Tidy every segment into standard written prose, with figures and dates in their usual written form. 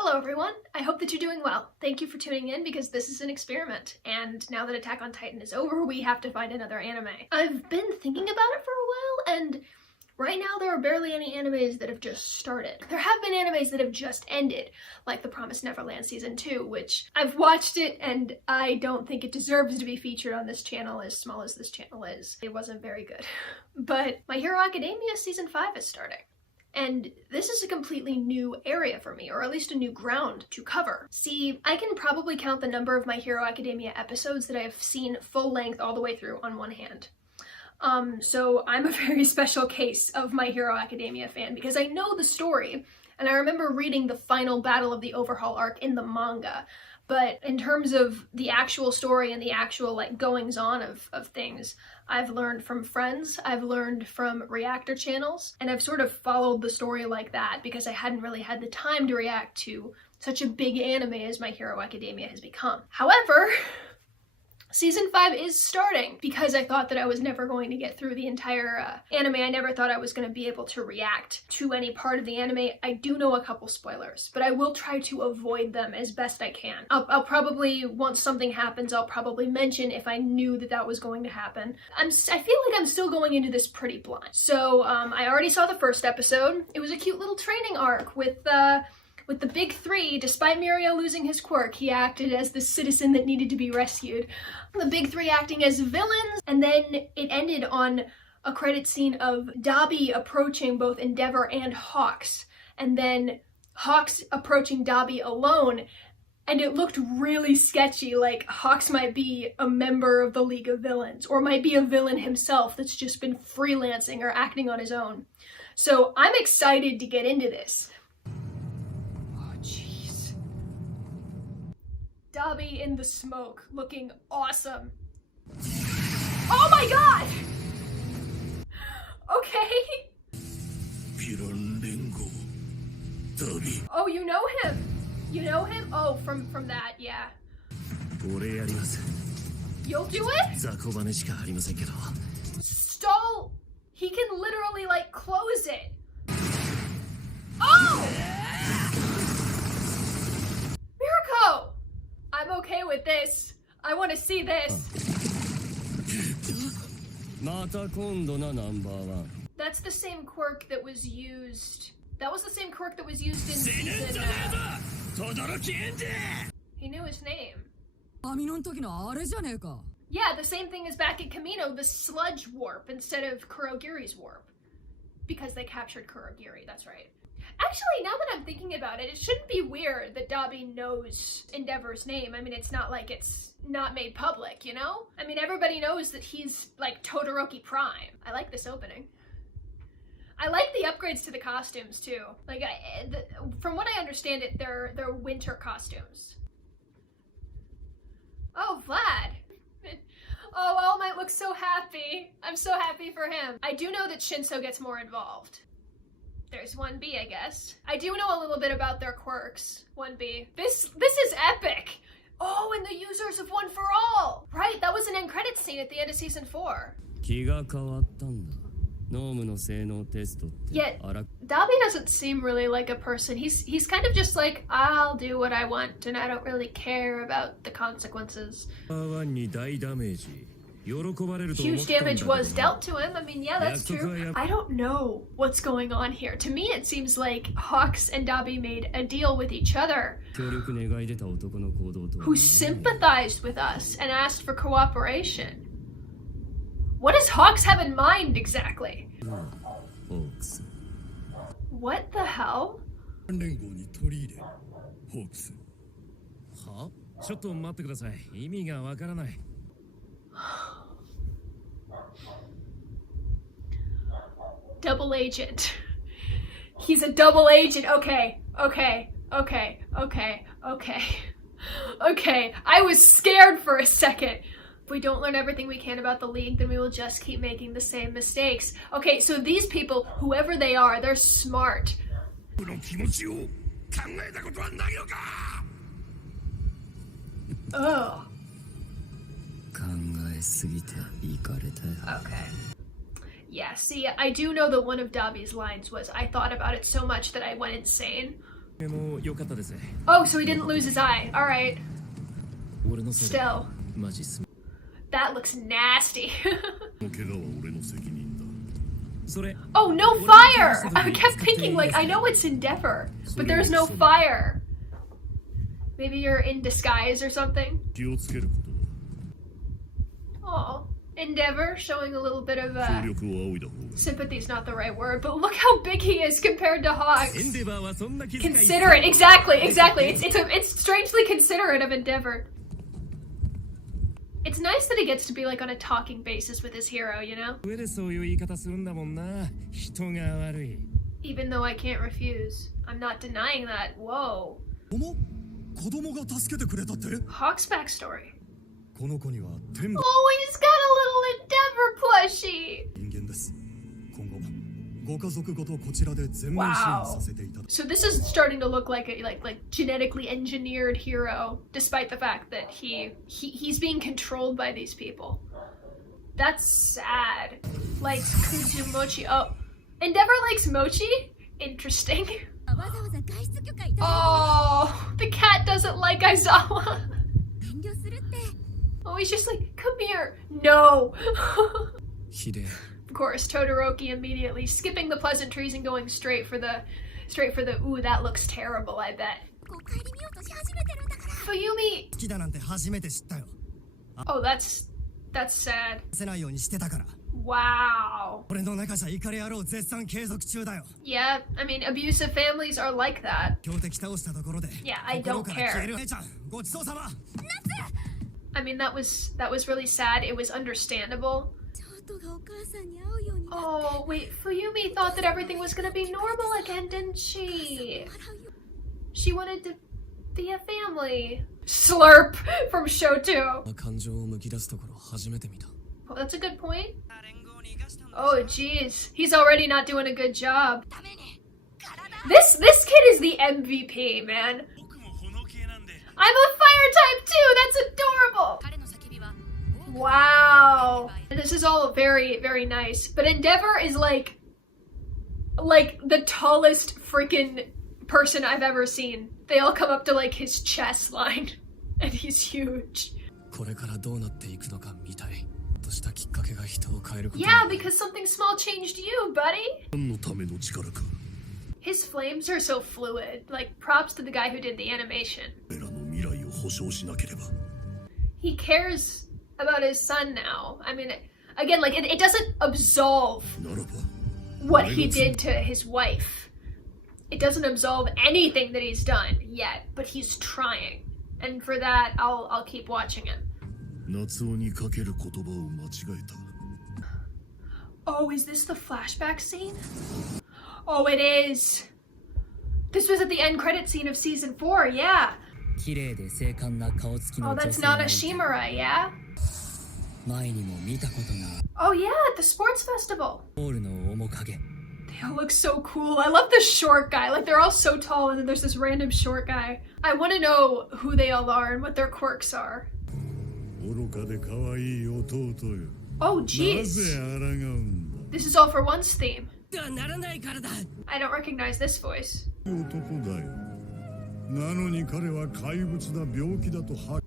Hello everyone, I hope that you're doing well. Thank you for tuning in because this is an experiment, and now that Attack on Titan is over, we have to find another anime. I've been thinking about it for a while, and right now there are barely any animes that have just started. There have been animes that have just ended, like The Promised Neverland Season 2, which I've watched it and I don't think it deserves to be featured on this channel as small as this channel is. It wasn't very good. But My Hero Academia Season 5 is starting. And this is a completely new area for me, or at least a new ground to cover. See, I can probably count the number of My Hero Academia episodes that I have seen full length all the way through on one hand. So I'm a very special case of My Hero Academia fan because I know the story, and I remember reading the final battle of the Overhaul arc in the manga. But in terms of the actual story and the actual goings-on of things, I've learned from friends, I've learned from reactor channels, and I've sort of followed the story like that because I hadn't really had the time to react to such a big anime as My Hero Academia has become. However, Season 5 is starting because I thought that I was never going to get through the entire anime. I never thought I was going to be able to react to any part of the anime. I do know a couple spoilers, but I will try to avoid them as best I can. I'll probably, once something happens, I'll probably mention if I knew that that was going to happen. I feel like I'm still going into this pretty blind. So I already saw the first episode. It was a cute little training arc with the big three. Despite Mirio losing his quirk, he acted as the citizen that needed to be rescued. The big three acting as villains, and then it ended on a credit scene of Dabi approaching both Endeavor and Hawks, and then Hawks approaching Dabi alone, and it looked really sketchy, like Hawks might be a member of the League of Villains, or might be a villain himself that's just been freelancing or acting on his own. So I'm excited to get into this. Dabi in the smoke, looking awesome. Oh my god! Okay. Oh, you know him? You know him? Oh, from that, yeah. You'll do it? Stall! He can literally, close it. Oh! Mirko! I'm okay with this. I want to see this. That's the same quirk that was used. That was the same quirk that was used in season. He knew his name. Yeah, the same thing as back at Kamino, the sludge warp instead of Kurogiri's warp. Because they captured Kurogiri, that's right. Actually, now that I'm thinking about it, it shouldn't be weird that Dabi knows Endeavor's name. I mean, it's not like it's not made public, you know? I mean, everybody knows that he's, Todoroki Prime. I like this opening. I like the upgrades to the costumes, too. From what I understand it, they're winter costumes. Oh, Vlad. Oh, All Might looks so happy. I'm so happy for him. I do know that Shinso gets more involved. There's 1B, I guess. I do know a little bit about their quirks. 1B. This is epic! Oh, and the users of One for All! Right, that was an end credits scene at the end of Season 4. Yet, Dabi doesn't seem really like a person. He's kind of just like, I'll do what I want and I don't really care about the consequences. Huge damage was dealt to him. I mean, yeah, that's true. I don't know what's going on here. To me, it seems like Hawks and Dabi made a deal with each other, who sympathized with us and asked for cooperation. What does Hawks have in mind exactly? What the hell? Double agent. He's a double agent. Okay. Okay. I was scared for a second. If we don't learn everything we can about the League, then we will just keep making the same mistakes. Okay, so these people, whoever they are, they're smart. Oh. Okay. Yeah, see, I do know that one of Dabi's lines was, I thought about it so much that I went insane. Oh, so he didn't lose his eye. Alright. Still. That looks nasty. Oh, no fire! I kept thinking, like, I know it's Endeavor, but there's no fire. Maybe you're in disguise or something? Oh, Endeavor showing a little bit of sympathy's not the right word, but look how big he is compared to Hawks. Considerate, exactly. It's strangely considerate of Endeavor. It's nice that he gets to be like on a talking basis with his hero, you know? Even though I can't refuse. I'm not denying that. Whoa. Hawk's backstory. Oh, he's got a little Endeavor plushie! Wow. So this is starting to look like a like genetically engineered hero, despite the fact that he's being controlled by these people. That's sad. Like Kujumochi. Oh, Endeavor likes mochi? Interesting. Oh, the cat doesn't like Aizawa. Oh, he's just like, come here. No. Of course, Todoroki immediately skipping the pleasantries and going straight for the ooh, that looks terrible, I bet. Fuyumi. Oh, that's sad. Wow. Yeah, I mean, abusive families are like that. Yeah, I don't care. I mean, that was really sad. It was understandable. Oh, wait, Fuyumi thought that everything was gonna be normal again, didn't she? She wanted to be a family. Slurp from Shoto. Oh, that's a good point. Oh, jeez. He's already not doing a good job. This kid is the MVP, man. I'm a fire type too! That's adorable! Wow. This is all very, very nice. But Endeavor is like the tallest freaking person I've ever seen. They all come up to like his chest line. And he's huge. Yeah, because something small changed you, buddy. His flames are so fluid. Like, props to the guy who did the animation. He cares about his son now. I mean, again, like, it doesn't absolve what he did to his wife. It doesn't absolve anything that he's done yet, but he's trying. And for that, I'll keep watching him. Oh, is this the flashback scene? Oh, it is. This was at the end credit scene of season 4, yeah. Oh, that's not a Shimura, yeah? Oh yeah, at the sports festival. They all look so cool. I love the short guy. Like, they're all so tall and then there's this random short guy. I want to know who they all are and what their quirks are. Oh, jeez. This is All for One's theme. I don't recognize this voice.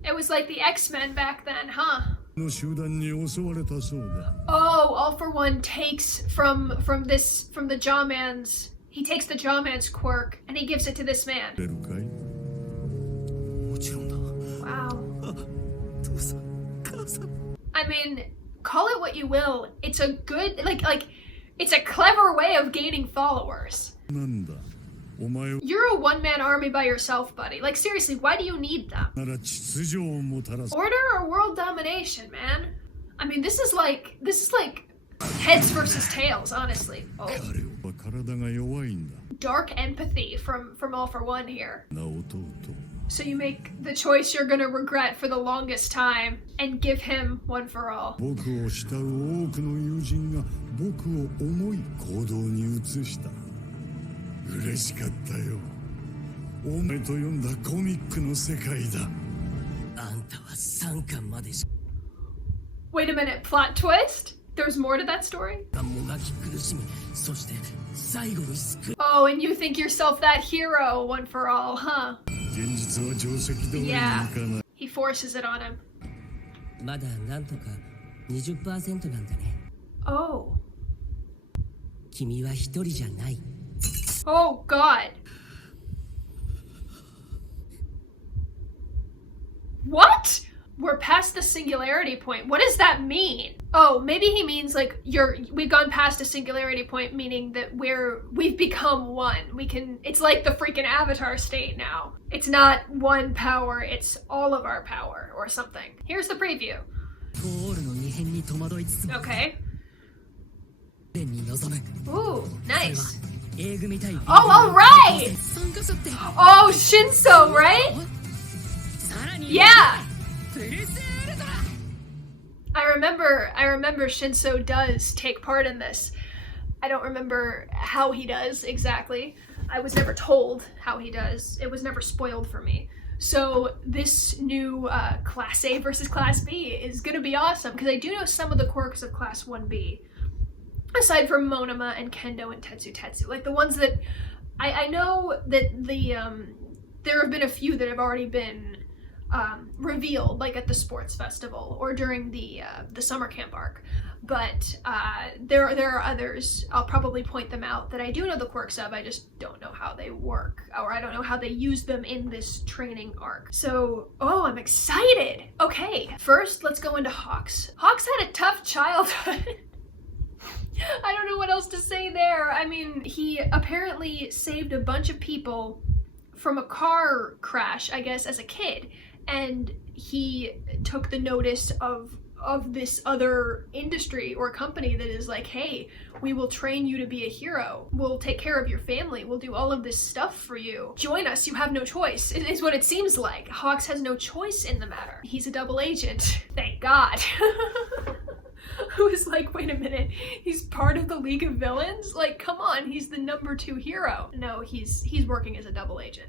It was like the X-Men back then, huh? Oh, All for One takes from the Jawman's. He takes the Jawman's quirk and he gives it to this man. Wow. I mean, call it what you will. It's a good, like, it's a clever way of gaining followers. You're a one-man army by yourself, buddy. Like, seriously, why do you need them? Order or world domination, man? I mean, this is like heads versus tails, honestly. Oh. Dark empathy from All for One here. So you make the choice you're gonna regret for the longest time and give him One for All. Wait a minute, plot twist? There's more to that story? Oh, and you think yourself that hero one for all, huh? Yeah. He forces it on him. Oh. Oh, God. What? We're past the singularity point. What does that mean? Oh, maybe he means like we've gone past a singularity point, meaning that we've become one. It's like the freaking Avatar state now. It's not one power, it's all of our power or something. Here's the preview. Okay. Ooh, nice. Oh, alright! Oh, Shinso, right? Yeah! I remember Shinso does take part in this. I don't remember how he does exactly. I was never told how he does. It was never spoiled for me. So this new Class A versus Class B is gonna be awesome, because I do know some of the quirks of Class 1B. Aside from Monoma and Kendo and Tetsu Tetsu. Like the ones that... I know that there have been a few that have already been revealed, like at the sports festival or during the summer camp arc, but there are others. I'll probably point them out that I do know the quirks of. I just don't know how they work, or I don't know how they use them in this training arc. So, oh, I'm excited. Okay, first let's go into Hawks. Hawks had a tough childhood. I don't know what else to say there. I mean, he apparently saved a bunch of people from a car crash, I guess, as a kid. And he took the notice of this other industry or company that is like, hey, we will train you to be a hero. We'll take care of your family. We'll do all of this stuff for you. Join us. You have no choice. It is what it seems like. Hawks has no choice in the matter. He's a double agent. Thank God. Who is like, wait a minute, he's part of the League of Villains? Like, come on, he's the #2 hero. No, he's working as a double agent.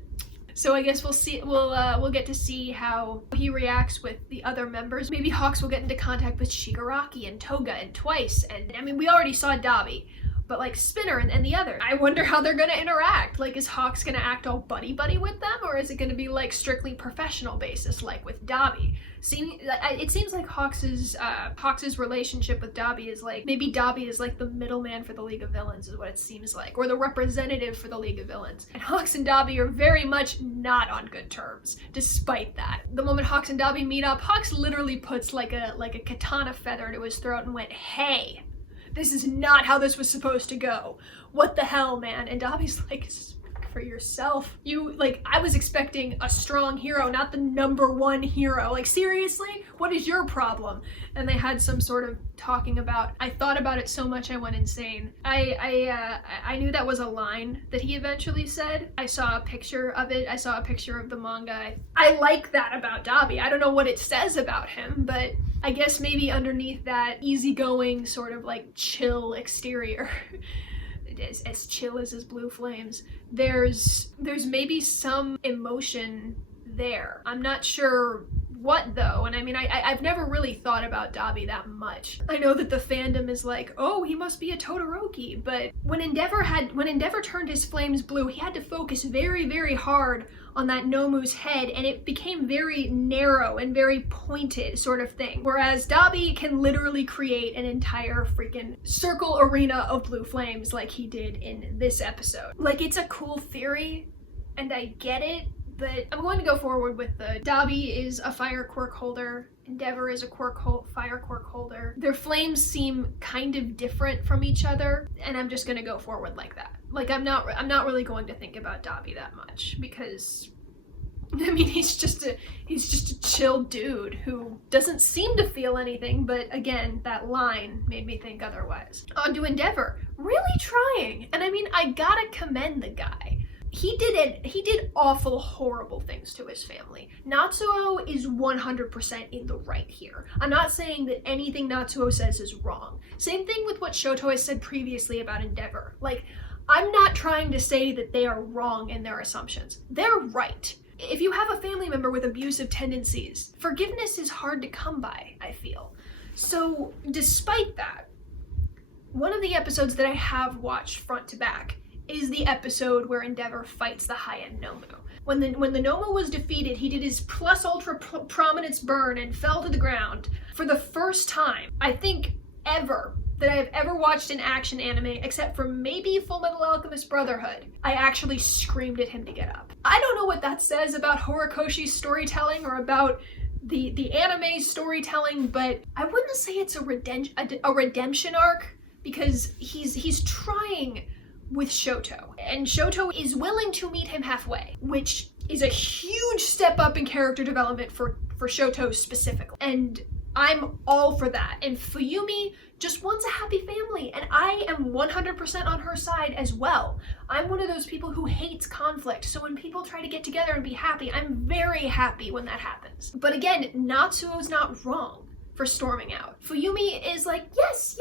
So I guess we'll see. We'll get to see how he reacts with the other members. Maybe Hawks will get into contact with Shigaraki and Toga and Twice. And I mean, we already saw Dabi, but like Spinner and the other. I wonder how they're gonna interact. Like, is Hawks gonna act all buddy-buddy with them, or is it gonna be like strictly professional basis, like with Dabi? It seems like Hawks's relationship with Dabi is like, maybe Dabi is like the middleman for the League of Villains, is what it seems like, or the representative for the League of Villains. And Hawks and Dabi are very much not on good terms, despite that. The moment Hawks and Dabi meet up, Hawks literally puts like a katana feather to his throat and went, hey, this is not how this was supposed to go. What the hell, man? And Dabi's like, for yourself. I was expecting a strong hero, not the #1 hero. Like, seriously? What is your problem? And they had some sort of talking about, I thought about it so much I went insane. I knew that was a line that he eventually said. I saw a picture of it. I saw a picture of the manga. I like that about Dabi. I don't know what it says about him, but I guess maybe underneath that easygoing sort of like chill exterior, as chill as his blue flames, there's maybe some emotion there. I'm not sure what though, and I mean, I've never really thought about Dabi that much. I know that the fandom is like, oh, he must be a Todoroki, but when Endeavor turned his flames blue, he had to focus very, very hard on that Nomu's head, and it became very narrow and very pointed sort of thing. Whereas Dabi can literally create an entire freaking circle arena of blue flames like he did in this episode. Like, it's a cool theory, and I get it, but I'm going to go forward with the Dabi is a fire quirk holder, Endeavor is a fire quirk holder. Their flames seem kind of different from each other, and I'm just gonna go forward like that. Like, I'm not really going to think about Dabi that much, because I mean, he's just a chill dude who doesn't seem to feel anything, but again, that line made me think otherwise. On to Endeavor, really trying, and I mean, I gotta commend the guy. He did awful, horrible things to his family. Natsuo is 100% in the right here. I'm not saying that anything Natsuo says is wrong. Same thing with what Shoto has said previously about Endeavor. Like, I'm not trying to say that they are wrong in their assumptions. They're right. If you have a family member with abusive tendencies, forgiveness is hard to come by, I feel. So, despite that, one of the episodes that I have watched front to back is the episode where Endeavor fights the high-end Nomu. When the Nomu was defeated, he did his plus ultra prominence burn and fell to the ground. For the first time, I think ever, that I have ever watched an action anime, except for maybe Fullmetal Alchemist Brotherhood, I actually screamed at him to get up. I don't know what that says about Horikoshi's storytelling or about the anime storytelling, but I wouldn't say it's a redemption arc, because he's trying with Shoto, and Shoto is willing to meet him halfway, which is a huge step up in character development for Shoto specifically, and I'm all for that. And Fuyumi just wants a happy family, and I am 100% on her side as well. I'm one of those people who hates conflict, so when people try to get together and be happy, I'm very happy when that happens. But again, Natsuo's not wrong for storming out. Fuyumi is like, yes,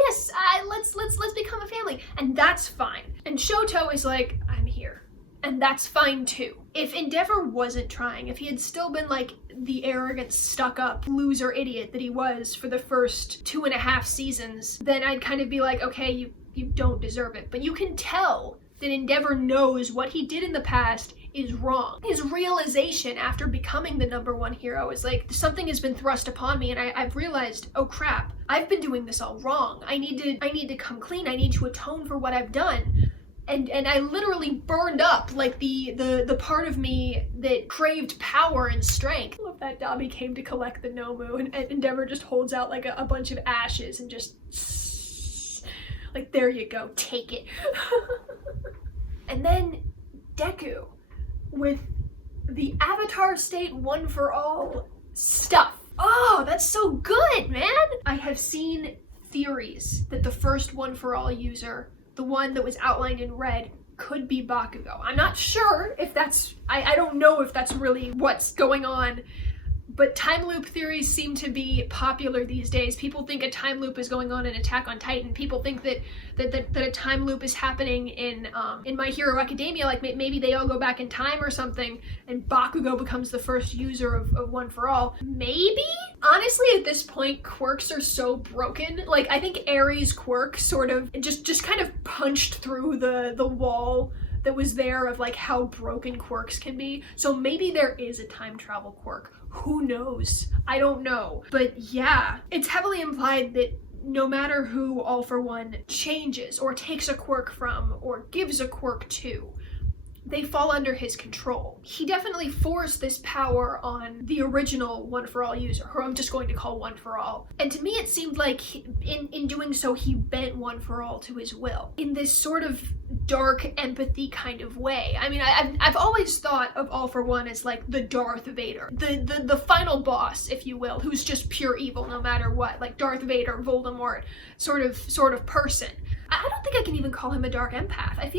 let's become a family, and that's fine. And Shoto is like, I'm here, and that's fine too. If Endeavor wasn't trying, if he had still been like the arrogant, stuck-up loser idiot that he was for the first 2.5 seasons, then I'd kind of be like, okay, you don't deserve it. But you can tell that Endeavor knows what he did in the past is wrong. His realization after becoming the #1 hero is like, something has been thrust upon me, and I've realized, oh crap, I've been doing this all wrong. I need to come clean. I need to atone for what I've done. And I literally burned up like the part of me that craved power and strength. I love that Dabi came to collect the Nomu, and Endeavor just holds out like a bunch of ashes and just like, there you go, take it. And then Deku with the Avatar State One for All stuff. Oh, that's so good, man! I have seen theories that the first One for All user, the one that was outlined in red, could be Bakugo. I'm not sure if that's, I don't know if that's really what's going on, but time loop theories seem to be popular these days. People think a time loop is going on in Attack on Titan. People think that a time loop is happening in My Hero Academia, like maybe they all go back in time or something, and Bakugo becomes the first user of One for All. Maybe? Honestly, at this point, quirks are so broken. Like, I think Aries' quirk sort of just kind of punched through the wall that was there of like how broken quirks can be. So maybe there is a time travel quirk. Who knows? I don't know. But yeah, it's heavily implied that no matter who All for One changes or takes a quirk from or gives a quirk to, they fall under his control. He definitely forced this power on the original One for All user, who I'm just going to call One for All. And to me it seemed like in doing so he bent One for All to his will, in this sort of dark empathy kind of way. I mean, I've always thought of All for One as like the Darth Vader, the final boss, if you will, who's just pure evil no matter what, like Darth Vader, Voldemort sort of person. I don't think I can even call him a dark empath. I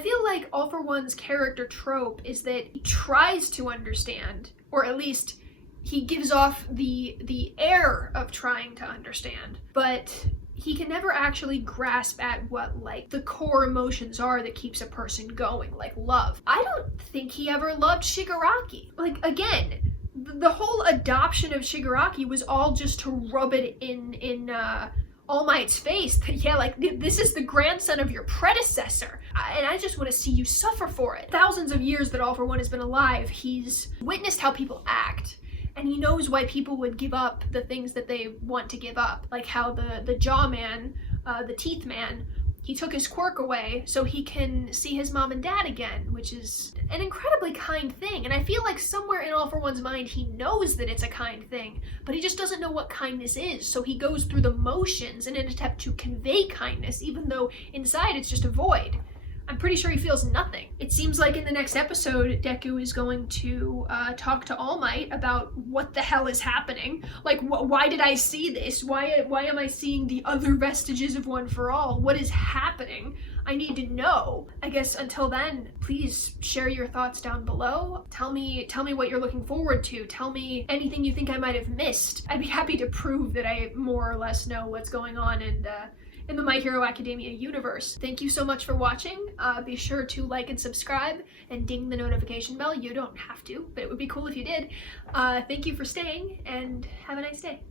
feel like All for One's character trope is that he tries to understand, or at least he gives off the air of trying to understand, but he can never actually grasp at what like the core emotions are that keeps a person going, like love. I don't think he ever loved Shigaraki. Like, again, the whole adoption of Shigaraki was all just to rub it in All Might's face that, yeah, like, this is the grandson of your predecessor, and I just want to see you suffer for it. Thousands of years that All for One has been alive, he's witnessed how people act, and he knows why people would give up the things that they want to give up, like how the jaw man, the teeth man, he took his quirk away so he can see his mom and dad again, which is an incredibly kind thing. And I feel like somewhere in All for One's mind he knows that it's a kind thing, but he just doesn't know what kindness is, so he goes through the motions in an attempt to convey kindness, even though inside it's just a void. I'm pretty sure he feels nothing. It seems like in the next episode, Deku is going to talk to All Might about what the hell is happening. Like, why did I see this? Why am I seeing the other vestiges of One for All? What is happening? I need to know. I guess until then, please share your thoughts down below. Tell me what you're looking forward to. Tell me anything you think I might have missed. I'd be happy to prove that I more or less know what's going on in the My Hero Academia universe. Thank you so much for watching. Be sure to like and subscribe and ding the notification bell. You don't have to, but it would be cool if you did. Thank you for staying, and have a nice day.